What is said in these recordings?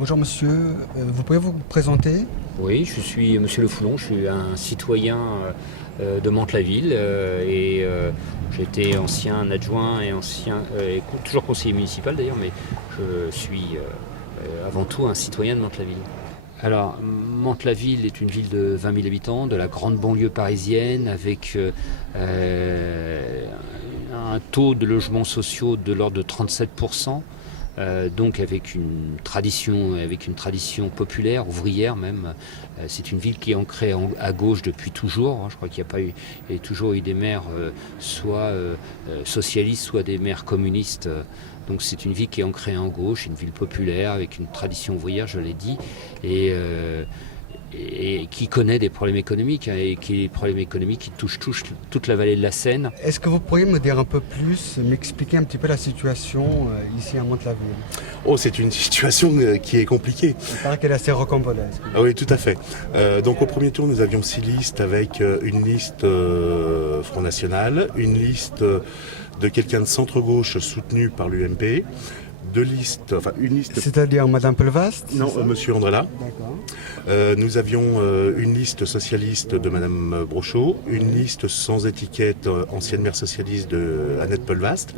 Bonjour monsieur, vous pouvez vous présenter? Oui, je suis Monsieur Le Foulon, je suis un citoyen de Mantes-la-Ville et j'étais ancien adjoint et toujours conseiller municipal d'ailleurs, mais je suis avant tout un citoyen de Mantes-la-Ville. Alors, Mantes-la-Ville est une ville de 20 000 habitants, de la grande banlieue parisienne, avec un taux de logements sociaux de l'ordre de 37%. Donc avec une tradition populaire, ouvrière même. C'est une ville qui est ancrée à gauche depuis toujours. Je crois qu'il y a toujours eu des maires soit socialistes, soit des maires communistes. Donc c'est une ville qui est ancrée en gauche, une ville populaire avec une tradition ouvrière, je l'ai dit, et qui connaît des problèmes économiques, des problèmes économiques qui touchent toute la vallée de la Seine. Est-ce que vous pourriez me dire un peu plus, m'expliquer un petit peu la situation ici à Mantes-la-Ville? Oh, c'est une situation qui est compliquée. Il paraît qu'elle est assez rocambolesque. Ah oui, tout à fait. Donc au premier tour, nous avions 6 listes avec une liste Front National, une liste de quelqu'un de centre-gauche soutenu par l'UMP, une liste... C'est-à-dire Madame Pelvast? Non, Monsieur Andrella. D'accord. Nous avions une liste socialiste de Madame Brochot, une liste sans étiquette ancienne maire socialiste de Annette Pelvast,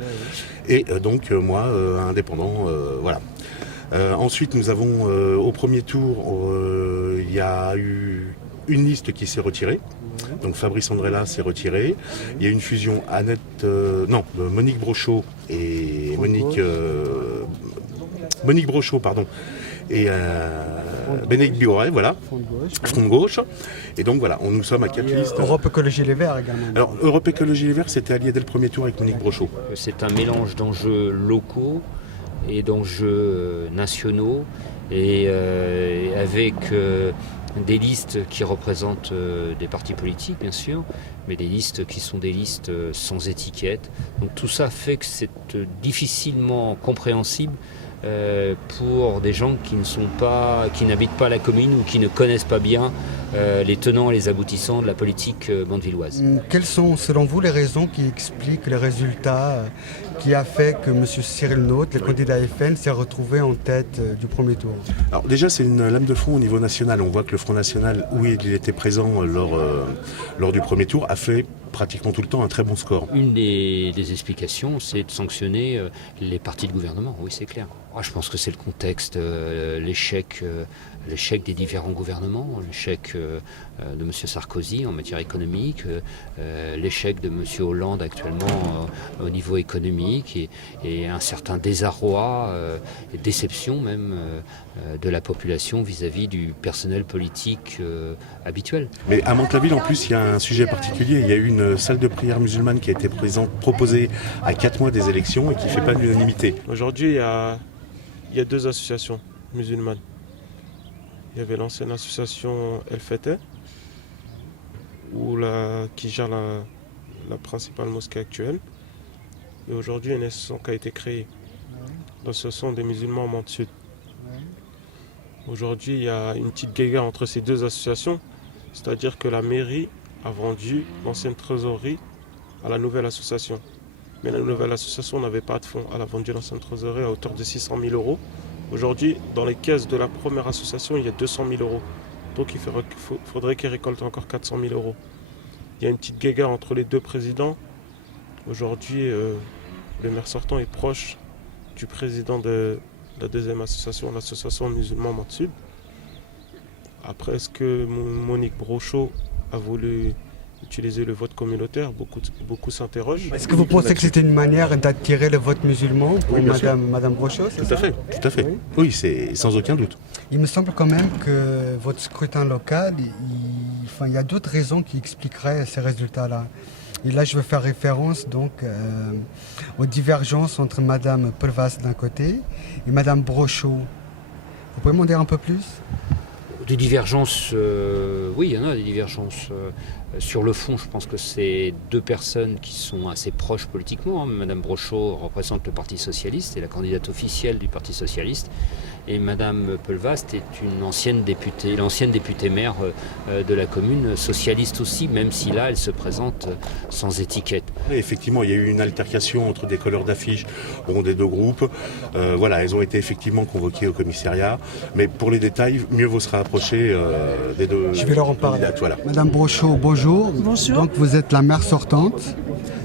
et donc moi, indépendant, voilà. Ensuite, nous avons au premier tour, il y a eu une liste qui s'est retirée. Donc Fabrice Andrella s'est retiré. Il y a une fusion Monique Brochot et Monique Brochot, pardon, et Bénédicte Bioret, voilà, Front de gauche. Et donc voilà, nous sommes à 4 listes. Europe Écologie Les Verts également. Alors Europe Écologie Les Verts s'était allié dès le premier tour avec Monique Brochot. C'est un mélange d'enjeux locaux et d'enjeux nationaux, et avec des listes qui représentent des partis politiques bien sûr, mais des listes qui sont des listes sans étiquette. Donc tout ça fait que c'est difficilement compréhensible pour des gens qui n'habitent pas la commune ou qui ne connaissent pas bien les tenants et les aboutissants de la politique mantevilloise. Quelles sont selon vous les raisons qui expliquent les résultats qui a fait que M. Cyril Naute, le candidat FN, s'est retrouvé en tête du premier tour? Alors déjà, c'est une lame de fond au niveau national. On voit que le Front National, où il était présent lors du premier tour, a fait pratiquement tout le temps un très bon score. Une des explications, c'est de sanctionner les partis de gouvernement, oui c'est clair. Je pense que c'est le contexte, l'échec des différents gouvernements, l'échec de M. Sarkozy en matière économique, l'échec de M. Hollande actuellement au niveau économique, et un certain désarroi et déception même de la population vis-à-vis du personnel politique habituel. Mais à Mantes-la-Ville, en plus, il y a un sujet particulier. Il y a eu une salle de prière musulmane qui a été proposée à 4 mois des élections et qui ne fait pas l'unanimité. Aujourd'hui, il y a 2 associations musulmanes. Il y avait l'ancienne association El Fete, qui gère la principale mosquée actuelle. Et aujourd'hui, il y a une association qui a été créée. L'association des musulmans en Mantes Sud. Aujourd'hui, il y a une petite guéguerre entre ces 2 associations. C'est-à-dire que la mairie a vendu l'ancienne trésorerie à la nouvelle association. Mais la nouvelle association n'avait pas de fonds. Elle a vendu l'ancienne trésorerie à hauteur de 600 000 euros. Aujourd'hui, dans les caisses de la première association, il y a 200 000 euros. Donc il faudrait qu'ils récoltent encore 400 000 euros. Il y a une petite guéguerre entre les 2 présidents. Aujourd'hui, le maire sortant est proche du président de la deuxième association, l'association musulmane Mantes Sud. Après, est-ce que Monique Brochot a voulu utiliser le vote communautaire? Beaucoup s'interrogent. Est-ce que vous pensez que c'était une manière d'attirer le vote musulman pour Madame Brochot? Tout à fait. Oui, c'est sans aucun doute. Il me semble quand même que votre scrutin local, il y a d'autres raisons qui expliqueraient ces résultats-là. Et là, je veux faire référence donc aux divergences entre Madame Pelvast d'un côté et Madame Brochot. Vous pouvez m'en dire un peu plus? Des divergences, oui, il y en a des divergences. Sur le fond, je pense que c'est 2 personnes qui sont assez proches politiquement. Madame Brochot représente le Parti Socialiste, et la candidate officielle du Parti Socialiste. Et Madame Pelvast est l'ancienne députée maire de la commune, socialiste aussi, même si là, elle se présente sans étiquette. Et effectivement, il y a eu une altercation entre des colleurs d'affiches des deux groupes. Voilà, elles ont été effectivement convoquées au commissariat. Mais pour les détails, mieux vaut se rapprocher des deux. Je vais leur en parler. Voilà. Madame Brochot, bonjour. Bonjour. Donc vous êtes la maire sortante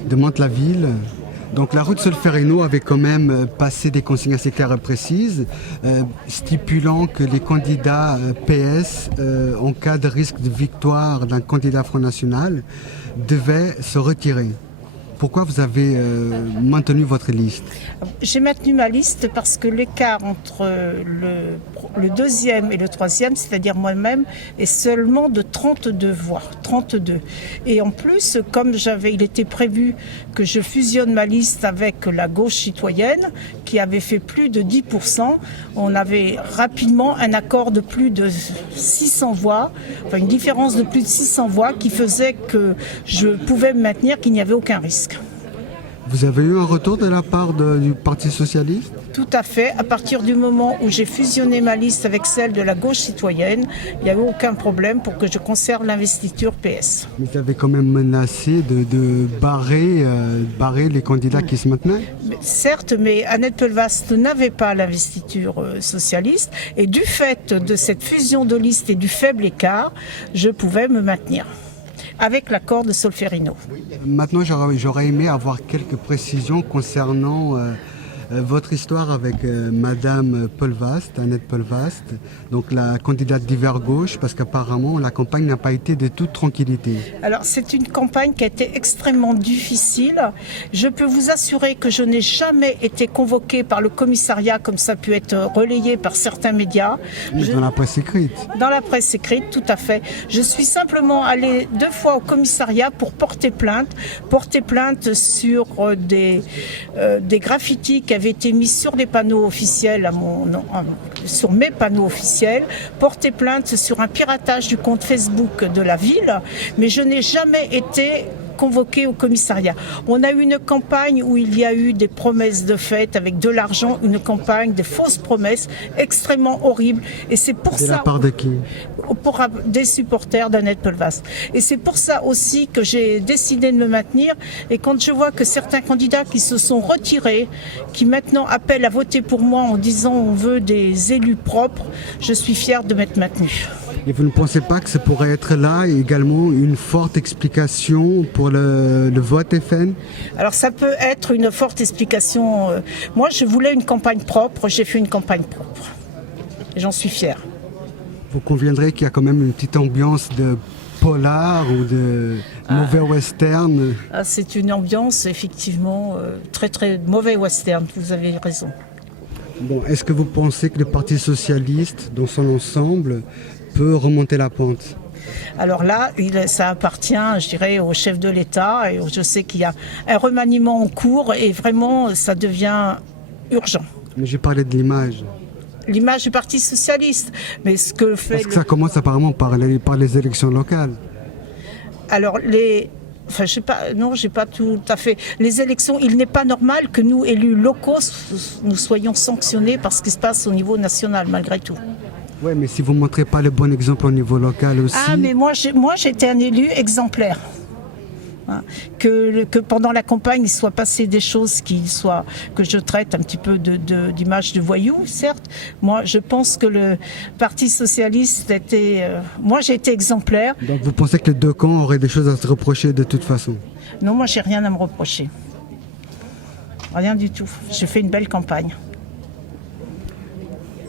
de Mantes-la-Ville. Donc la route Solferino avait quand même passé des consignes assez claires et précises, stipulant que les candidats PS, en cas de risque de victoire d'un candidat Front National, devaient se retirer. Pourquoi vous avez maintenu votre liste? J'ai maintenu ma liste parce que l'écart entre le deuxième et le troisième, c'est-à-dire moi-même, est seulement de 32 voix. 32. Et en plus, comme il était prévu que je fusionne ma liste avec la gauche citoyenne, qui avait fait plus de 10%, on avait rapidement un accord de plus de 600 voix, enfin une différence de plus de 600 voix qui faisait que je pouvais me maintenir, qu'il n'y avait aucun risque. Vous avez eu un retour de la part du Parti Socialiste? Tout à fait. À partir du moment où j'ai fusionné ma liste avec celle de la gauche citoyenne, il n'y a eu aucun problème pour que je conserve l'investiture PS. Mais vous avez quand même menacé de barrer les candidats qui se maintenaient? Certes, mais Annette Pelvast n'avait pas l'investiture socialiste et du fait de cette fusion de listes et du faible écart, je pouvais me maintenir avec l'accord de Solferino. Maintenant, j'aurais aimé avoir quelques précisions concernant votre histoire avec Madame Pelvast, Annette Pelvast, donc la candidate d'hiver gauche, parce qu'apparemment la campagne n'a pas été de toute tranquillité. Alors c'est une campagne qui a été extrêmement difficile. Je peux vous assurer que je n'ai jamais été convoquée par le commissariat comme ça a pu être relayé par certains médias. Dans la presse écrite. Dans la presse écrite, tout à fait. Je suis simplement allée 2 fois au commissariat pour porter plainte sur des graffitis qui avaient été mis sur les panneaux officiels, sur mes panneaux officiels, porter plainte sur un piratage du compte Facebook de la ville, mais je n'ai jamais été convoqué au commissariat. On a eu une campagne où il y a eu des promesses de fête avec de l'argent, une campagne, des fausses promesses extrêmement horribles. Et c'est pour ça. De la part de qui? Pour des supporters d'Annette Pelvast. Et c'est pour ça aussi que j'ai décidé de me maintenir. Et quand je vois que certains candidats qui se sont retirés, qui maintenant appellent à voter pour moi en disant on veut des élus propres, je suis fière de m'être maintenue. Et vous ne pensez pas que ça pourrait être là également une forte explication pour le vote FN? Alors ça peut être une forte explication. Moi je voulais une campagne propre, j'ai fait une campagne propre. Et j'en suis fière. Vous conviendrez qu'il y a quand même une petite ambiance de polar ou de mauvais western? C'est une ambiance effectivement très très mauvais western, vous avez raison. Bon, est-ce que vous pensez que le Parti Socialiste dans son ensemble peut remonter la pente? Alors là, ça appartient, je dirais, au chef de l'État. Et je sais qu'il y a un remaniement en cours et vraiment, ça devient urgent. Mais j'ai parlé de l'image. L'image du Parti Socialiste. Mais ce que fait parce que ça commence apparemment par les élections locales. Alors, enfin, je sais pas, non, j'ai pas tout à fait. Les élections, il n'est pas normal que nous, élus locaux, nous soyons sanctionnés par ce qui se passe au niveau national, malgré tout. Oui, mais si vous ne montrez pas le bon exemple au niveau local aussi... Ah, mais moi j'étais un élu exemplaire. Hein, que pendant la campagne, il soit passé des choses que je traite un petit peu d'image de voyou, certes. Moi, je pense que le Parti Socialiste était... moi, j'ai été exemplaire. Donc vous pensez que les deux camps auraient des choses à se reprocher de toute façon? Non, moi, j'ai rien à me reprocher. Rien du tout. J'ai fait une belle campagne.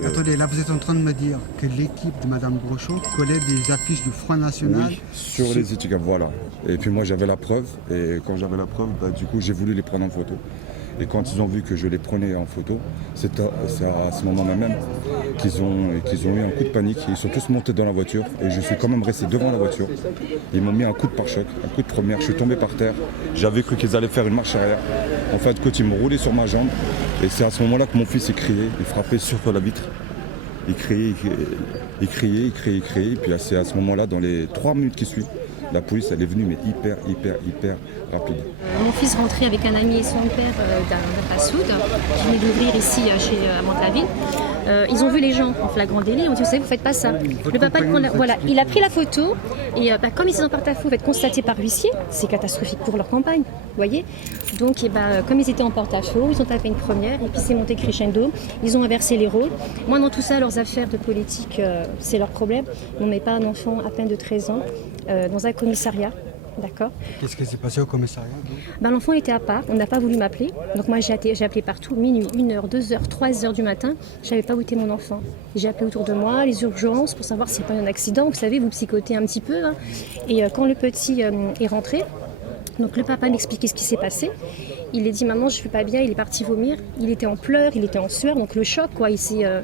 Attendez, là vous êtes en train de me dire que l'équipe de Madame Brochot collait des affiches du Front National. Oui, sur les étiquettes, voilà. Et puis moi j'avais la preuve, et quand j'avais la preuve, du coup j'ai voulu les prendre en photo. Et quand ils ont vu que je les prenais en photo, c'est à ce moment-là même qu'ils ont eu un coup de panique. Ils sont tous montés dans la voiture et je suis quand même resté devant la voiture. Ils m'ont mis un coup de pare-choc, un coup de première, je suis tombé par terre. J'avais cru qu'ils allaient faire une marche arrière. En fin de compte, ils m'ont roulé sur ma jambe. Et c'est à ce moment-là que mon fils criait, il frappait sur la vitre. Il criait. Et puis c'est à ce moment-là, dans les 3 minutes qui suivent, la police elle est venue, mais hyper rapide. Mon fils rentrait avec un ami et son père d'un fast-food qui venait d'ouvrir ici à Mantes-la-Ville. Ils ont vu les gens en flagrant délit, ils ont dit, vous savez, vous faites pas ça. Le papa, voilà, il a pris la photo et comme ils sont en porte-à-faux, être constatés par l'huissier, c'est catastrophique pour leur campagne, vous voyez. Donc, comme ils étaient en porte-à-faux, ils ont tapé une première et puis c'est monté crescendo. Ils ont inversé les rôles. Moi, dans tout ça, leurs affaires de politique, c'est leur problème. On ne met pas un enfant à peine de 13 ans dans un commissariat. D'accord. Qu'est-ce qui s'est passé au commissariat? L'enfant était à part, on n'a pas voulu m'appeler. Donc moi j'ai appelé partout, minuit, 1h, 2h, 3h du matin. Je ne savais pas où était mon enfant. J'ai appelé autour de moi, les urgences, pour savoir s'il n'y a pas eu un accident. Vous savez, vous psychotez un petit peu. Hein. Et quand le petit est rentré, donc le papa m'expliquait ce qui s'est passé. Il a dit, maman, je ne vais pas bien, il est parti vomir. Il était en pleurs, il était en sueur, donc le choc, quoi, il s'est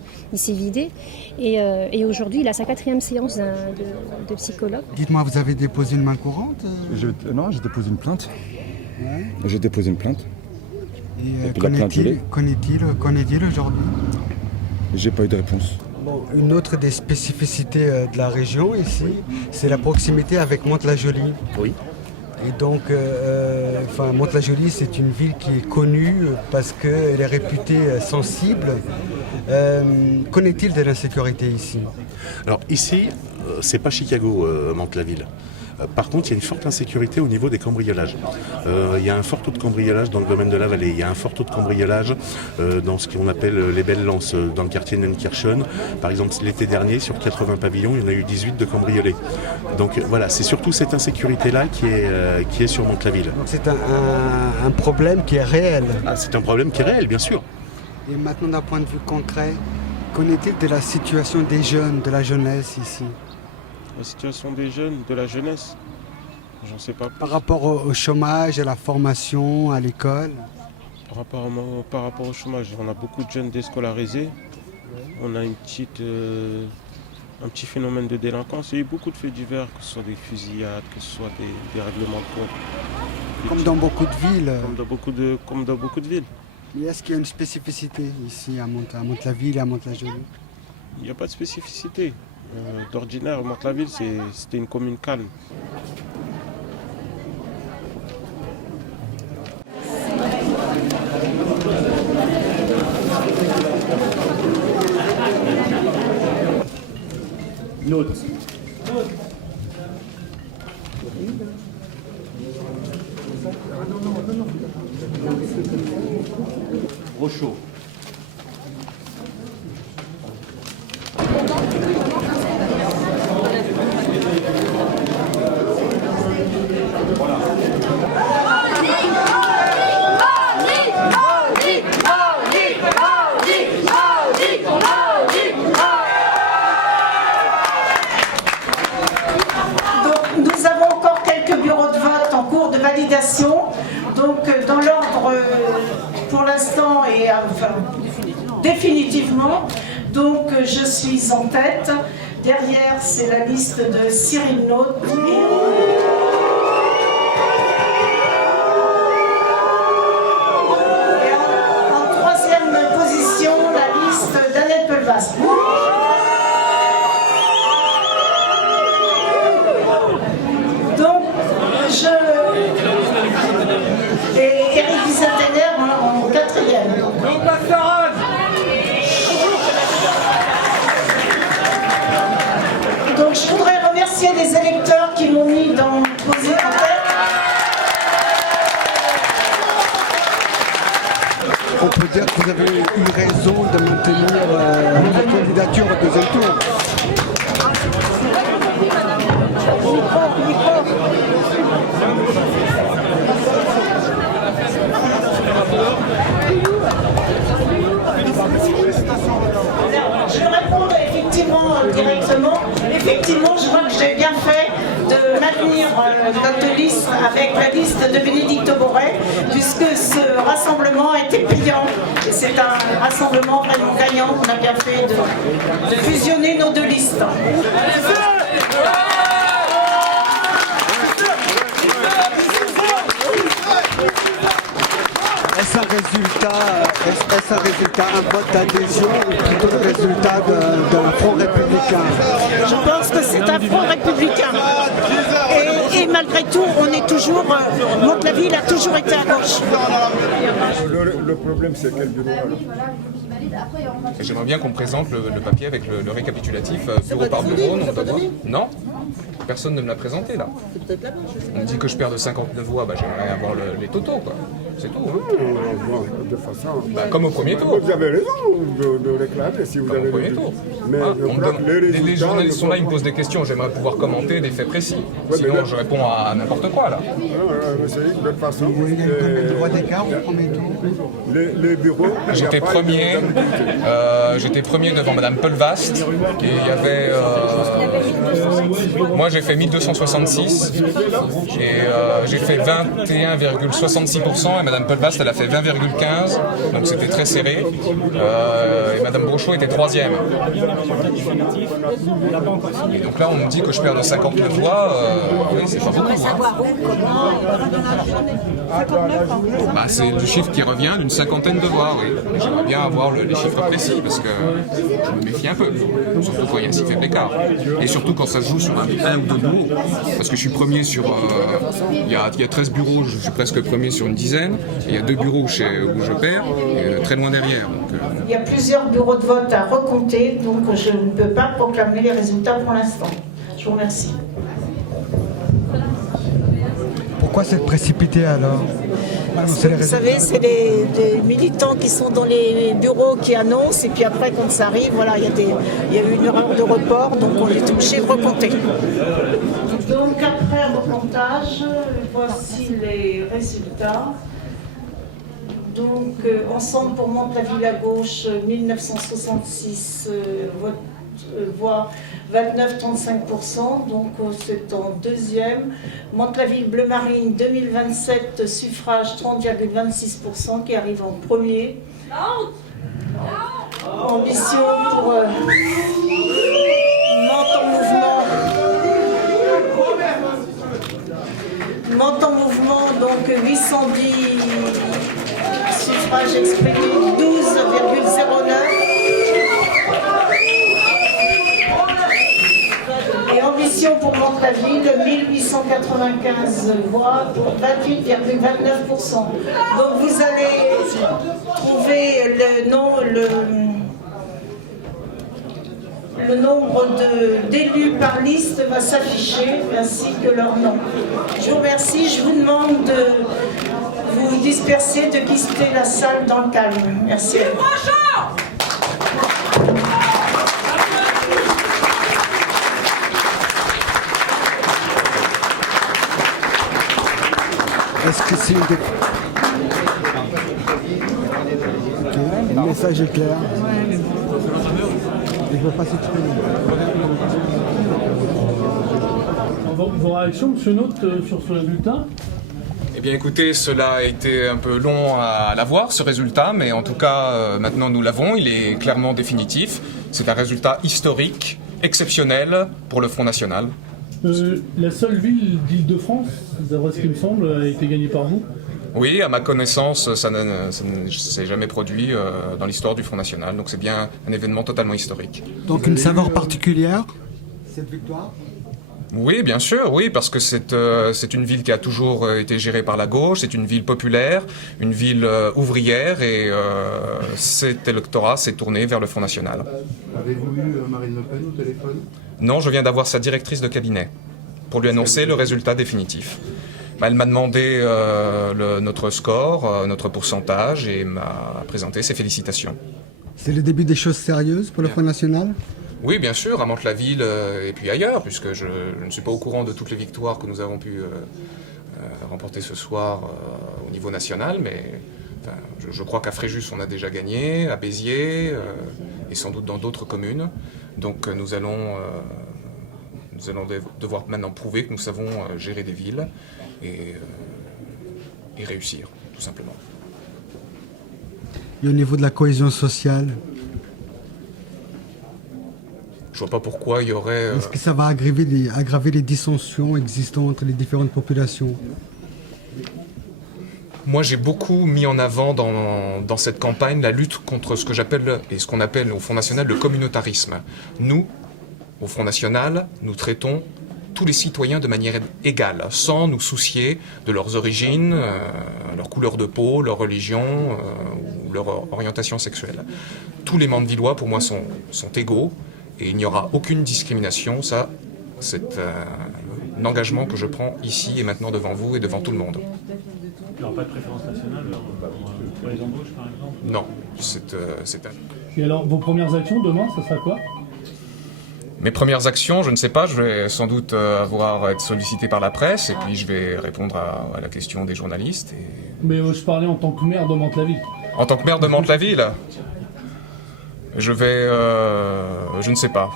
vidé. Et aujourd'hui, il a sa 4e séance de psychologue. Dites-moi, vous avez déposé une main courante? Non, j'ai déposé une plainte. Ouais. J'ai déposé une plainte. Et puis la plainte qu'en est-il aujourd'hui? J'ai pas eu de réponse. Bon, une autre des spécificités de la région ici, c'est la proximité avec Mantes-la-Jolie. Oui. Et donc, Mantes-la-Jolie, c'est une ville qui est connue parce qu'elle est réputée sensible. Qu'en est-il de l'insécurité ici? Alors ici, c'est pas Chicago, Mantes-la-Ville. Par contre, il y a une forte insécurité au niveau des cambriolages. Il y a un fort taux de cambriolage dans le domaine de la vallée. Il y a un fort taux de cambriolage dans ce qu'on appelle les Belles Lances, dans le quartier de Neunkirchen. Par exemple, l'été dernier, sur 80 pavillons, il y en a eu 18 de cambriolés. Donc voilà, c'est surtout cette insécurité-là qui est sur Mantes-la-Ville. Donc c'est un problème qui est réel. Ah, c'est un problème qui est réel, bien sûr. Et maintenant, d'un point de vue concret, qu'en est-il de la situation des jeunes, de la jeunesse ici? La situation des jeunes, de la jeunesse, j'en sais pas plus. Par rapport au chômage, à la formation, à l'école? Par rapport au chômage, on a beaucoup de jeunes déscolarisés. On a un petit phénomène de délinquance. Il y a eu beaucoup de faits divers, que ce soit des fusillades, que ce soit des règlements de compte. Comme dans beaucoup de villes. Comme dans beaucoup de villes. Mais est-ce qu'il y a une spécificité ici à Mantes-la-Ville et à Mantes-la-Jolie? Il n'y a pas de spécificité. D'ordinaire, Mantes-la-Ville, c'était une commune calme. Note. Brochot. Nous avons encore quelques bureaux de vote en cours de validation. Donc dans l'ordre pour l'instant et définitivement. Donc je suis en tête. Derrière c'est la liste de Cyril Naud. Et en 3e position la liste d'Annette Pelvas. Et Éric Visatener en 4e. Donc je voudrais remercier les électeurs qui m'ont mis posé en tête. On peut dire que vous avez eu raison de maintenir votre candidature au 2e tour. Je vais répondre effectivement directement. Effectivement, je vois que j'ai bien fait de maintenir notre liste avec la liste de Bénédicte Borret, puisque ce rassemblement était payant. Et c'est un rassemblement vraiment gagnant. On a bien fait de fusionner nos 2 listes. Est-ce un résultat, un vote d'adhésion ou plutôt le résultat d'un front républicain? Je pense que c'est un front républicain. Et malgré tout, on est toujours. Mantes-la-Ville a toujours été à gauche. Le problème, c'est quel bureau alors? J'aimerais bien qu'on me présente le papier avec le récapitulatif, bureau par bureau, nombre de voix. Non, personne ne me l'a présenté là. On me dit que je perds de 59 voix, j'aimerais avoir les totaux, quoi. C'est tout. De façon. Comme au premier tour. Vous avez raison de réclamer si vous Comme avez au premier tour. Mais Les journalistes sont là, ils me posent des questions, j'aimerais pouvoir commenter des faits précis. Sinon, je réponds à n'importe quoi là. De toute façon. Il y a combien de voix d'écart au premier tour? Les bureaux. J'étais premier devant Madame Pelvast et il y avait. Moi j'ai fait 1266 et j'ai fait 21,66% et Madame Pelvast elle a fait 20,15, donc c'était très serré. Et Madame Brochot était troisième. Et donc là on me dit que je perds de 59 voix, oui c'est pas beaucoup. C'est le chiffre qui revient d'une cinquantaine de voix, oui. J'aimerais bien avoir les chiffres précis parce que je me méfie un peu, surtout quand il y a un si faible écart. Et surtout quand ça se joue sur un ou deux bureaux, parce que je suis premier sur... il y a 13 bureaux, je suis presque premier sur une dizaine, et il y a 2 bureaux où je perds, et très loin derrière. Donc, Il y a plusieurs bureaux de vote à recompter, donc je ne peux pas proclamer les résultats pour l'instant. Je vous remercie. Pourquoi s'être précipité alors? Vous savez, c'est des militants qui sont dans les bureaux qui annoncent, et puis après, quand ça arrive, voilà, il y a eu une erreur de report, donc on est obligé de recompter. Donc après recomptage, voici les résultats. Donc ensemble pour Mantes-la-Ville à gauche, 1966 voix, 29,35%, donc c'est en deuxième. Mantes-la-Ville Bleu Marine, 2027 suffrages, 30,26% qui arrive en premier. Ambition pour Mantes en mouvement. Mantes en mouvement, donc 810 suffrages exprimés, 12,09. Et ambition pour Mantes-la-Ville, 1895 voix pour 28,29%. Donc vous allez trouver le nombre d'élus par liste va s'afficher, ainsi que leur nom. Je vous remercie, je vous demande de vous disperser, de quitter la salle dans le calme. Merci. Est-ce que c'est une... Le message est clair. Il ne peut pas s'exprimer. Vos réactions, M. Note, sur ce résultat? Eh bien écoutez, cela a été un peu long à l'avoir, ce résultat, mais en tout cas, maintenant nous l'avons, il est clairement définitif. C'est un résultat historique, exceptionnel pour le Front National. La seule ville d'Île-de-France, d'après ce qui me semble, a été gagnée par vous? Oui, à ma connaissance, ça ne s'est jamais produit dans l'histoire du Front National, donc c'est bien un événement totalement historique. Donc une saveur particulière, cette victoire? Oui, bien sûr, oui, parce que c'est une ville qui a toujours été gérée par la gauche, c'est une ville populaire, une ville ouvrière, et cet électorat s'est tourné vers le Front National. Avez-vous eu Marine Le Pen au téléphone? Non, je viens d'avoir sa directrice de cabinet pour lui annoncer le résultat définitif. Elle m'a demandé notre score, notre pourcentage, et m'a présenté ses félicitations. C'est le début des choses sérieuses pour le Front National? Oui, bien sûr, à Mantes-la-Ville et puis ailleurs, puisque je ne suis pas au courant de toutes les victoires que nous avons pu remporter ce soir au niveau national, mais enfin, je crois qu'à Fréjus on a déjà gagné, à Béziers et sans doute dans d'autres communes. Donc nous allons devoir maintenant prouver que nous savons gérer des villes et réussir, tout simplement. Et au niveau de la cohésion sociale? Je vois pas pourquoi il y aurait... Est-ce que ça va aggraver les dissensions existantes entre les différentes populations? Moi, j'ai beaucoup mis en avant dans cette campagne la lutte contre ce que j'appelle, et ce qu'on appelle au Front National, le communautarisme. Nous, au Front National, nous traitons tous les citoyens de manière égale, sans nous soucier de leurs origines, leur couleur de peau, leur religion ou leur orientation sexuelle. Tous les Mandevillois, pour moi, sont égaux et il n'y aura aucune discrimination. Ça, c'est un engagement que je prends ici et maintenant devant vous et devant tout le monde. Il n'y aura pas de préférence nationale pour les embauches, par exemple? Non, c'est un... Et alors, vos premières actions demain, ça sera quoi? Mes premières actions, je ne sais pas, je vais sans doute être sollicité par la presse et puis je vais répondre à la question des journalistes. Mais je parlais en tant que maire de Mantes-la-Ville. En tant que maire de Mantes-la-Ville, je vais... je ne sais pas.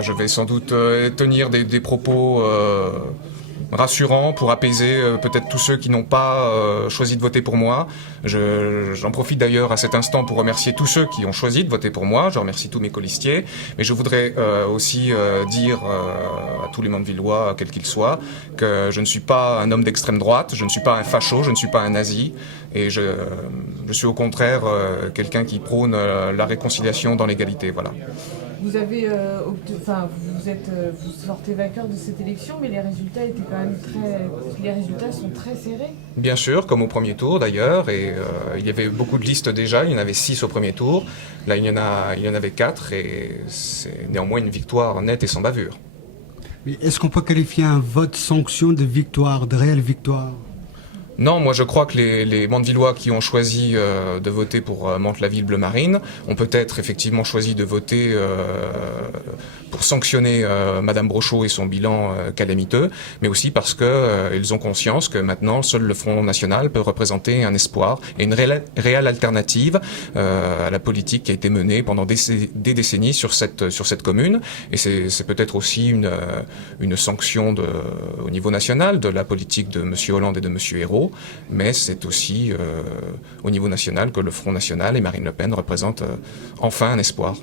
Je vais sans doute tenir des propos rassurants pour apaiser peut-être tous ceux qui n'ont pas choisi de voter pour moi. J'en profite d'ailleurs à cet instant pour remercier tous ceux qui ont choisi de voter pour moi. Je remercie tous mes colistiers. Mais je voudrais aussi dire à tous les Mandevillois, quels qu'ils soient, que je ne suis pas un homme d'extrême droite, je ne suis pas un facho, je ne suis pas un nazi. Et je suis au contraire quelqu'un qui prône la réconciliation dans l'égalité. Voilà. Vous avez, vous sortez vainqueur de cette élection, mais les résultats étaient quand même les résultats sont très serrés. Bien sûr, comme au premier tour d'ailleurs, et il y avait beaucoup de listes déjà, il y en avait 6 au premier tour, là il y en avait 4, et c'est néanmoins une victoire nette et sans bavure. Mais est-ce qu'on peut qualifier un vote sanction de victoire, de réelle victoire? Non, moi je crois que les Mandevillois qui ont choisi de voter pour Mantes-la-Ville Bleu Marine ont peut-être effectivement choisi de voter pour sanctionner Madame Brochot et son bilan calamiteux, mais aussi parce qu'ils ont conscience que maintenant seul le Front National peut représenter un espoir et une réelle alternative à la politique qui a été menée pendant des décennies sur cette commune. Et c'est peut-être aussi une sanction au niveau national de la politique de M. Hollande et de M. Ayrault. Mais c'est aussi au niveau national que le Front National et Marine Le Pen représentent enfin un espoir.